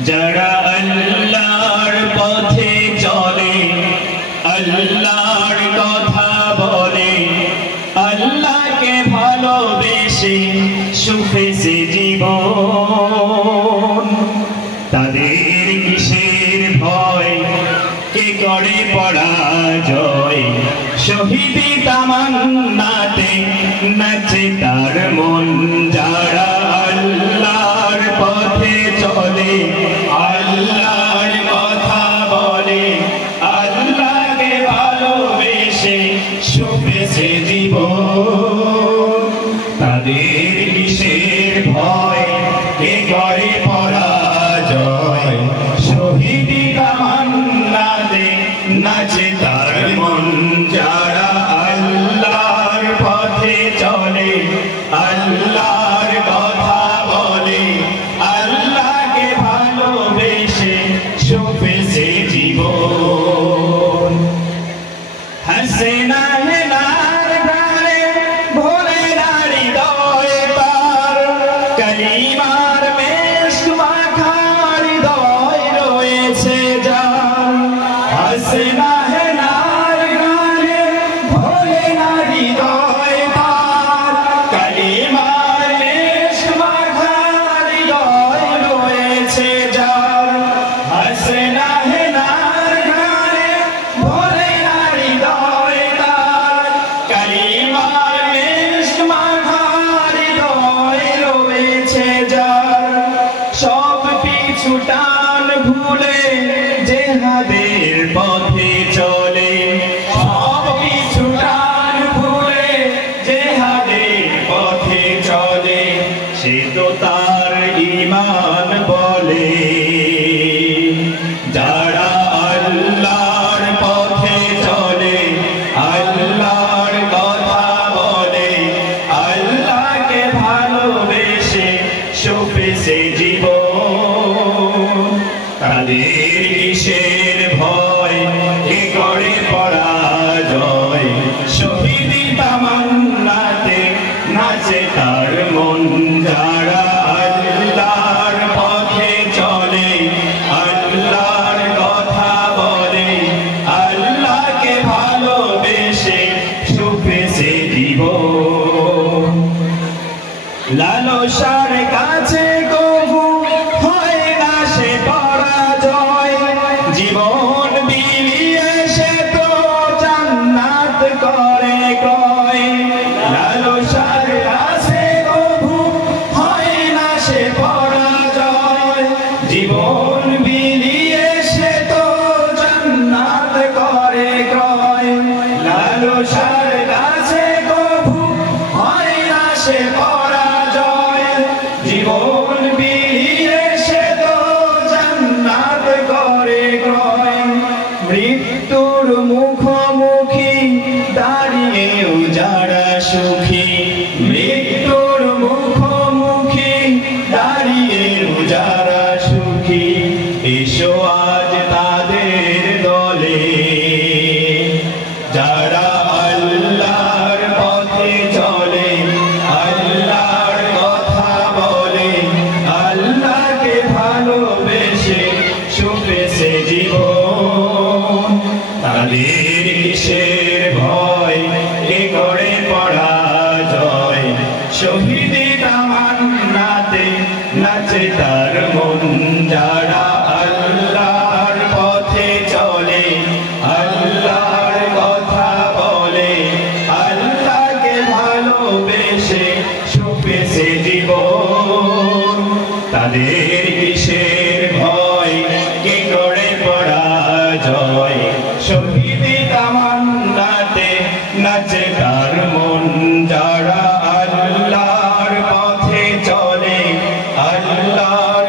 যারা আল্লাহর পথে চলে, আল্লাহর কথা বলে, আল্লাহকে ভালোবেসে সুখেছে জীবন। তাদের কিসের ভয়, কে করে পরাজয়, শহীদি তামান্নাতে নাচে তার মন। যারা আল্লাহর পথে চলে, আল্লাহর কথা বলে, আল্লাহকে ভালোবেসে সুখেছে জীবন। তাদের কিসের ভয়, কে করে পরাজয়, শহীদি তামান্নাতে নাচে তার মন। যারা আল্লাহর পথে চলে, আল্লাহর কথা বলে, আল্লাহকে ভালোবেসে সুখেছে জীবন। হাসেনা হেনার গানে ভোলে নারী দয় তার, কালিমার মেশক মাখা হৃদয় রয়েছে যার। হাসেনা হেনার গানে ভোলে নারী দয় তার, কালিমার মেশক মাখা হৃদয় রয়েছে যার। হাসেনা হেনার গানে ভোলে নারী দয় তার, কালিমার মেশক মাখা হৃদয় রয়েছে যার। সব পিছু টান ভুলে জেহাদের পথে চলে, সব পিছু টান ভুলে জেহাদের পথে চলে, সে তো তার ঈমান বলে। যারা আল্লাহর পথে চলে, আল্লাহর কথা বলে, আল্লাহকে ভালোবেসে সুখেছে জীবন। তাদের কিসের ভয়, কে করে পরাজয়, শহীদি তামান্নাতে নাচে তার মন। যারা আল্লাহর পথে চলে, আল্লাহর কথা বলে, আল্লাহকে ভালোবেসে সুখেছে জীবন। লালসার কাছে কবু হয় না সে পরাজয়, জীবন বিলিয়ে সে তো জান্নাত করে ক্রয়। লালসার কাছে কবু হয় না সে পরাজয়, জীবন বিলিয়ে সে তো জান্নাত করে ক্রয়। লালসার কাছে কবু হয় না সে পরাজয়, জীবন বিলিয়ে সে তো জান্নাত করে ক্রয়। মৃত্যুর মুখোমুখি দাঁড়িয়েও যারা সুখী, মৃত্যুর মুখোমুখি দাঁড়িয়েও যারা সুখী, এসো আজ তাদের দলে। যারা আল্লাহর পথে চলে, আল্লাহর কথা বলে, আল্লাহকে ভালোবেসে সুখেছে জীবন। তাদের কিসের ভয়, কে করে পরাজয়, শহীদি তামান্নাতে নাচে তার মন। যারা আল্লাহর পথে চলে, আল্লাহর কথা বলে, আল্লাহকে ভালোবেসে সুখেছে জীবন। তাদের কিসের ভয়, কে করে পরাজয়, শহীদি তামান্নাতে নাচে তার মন। যারা আল্লাহর পথে চলে, আল্লাহর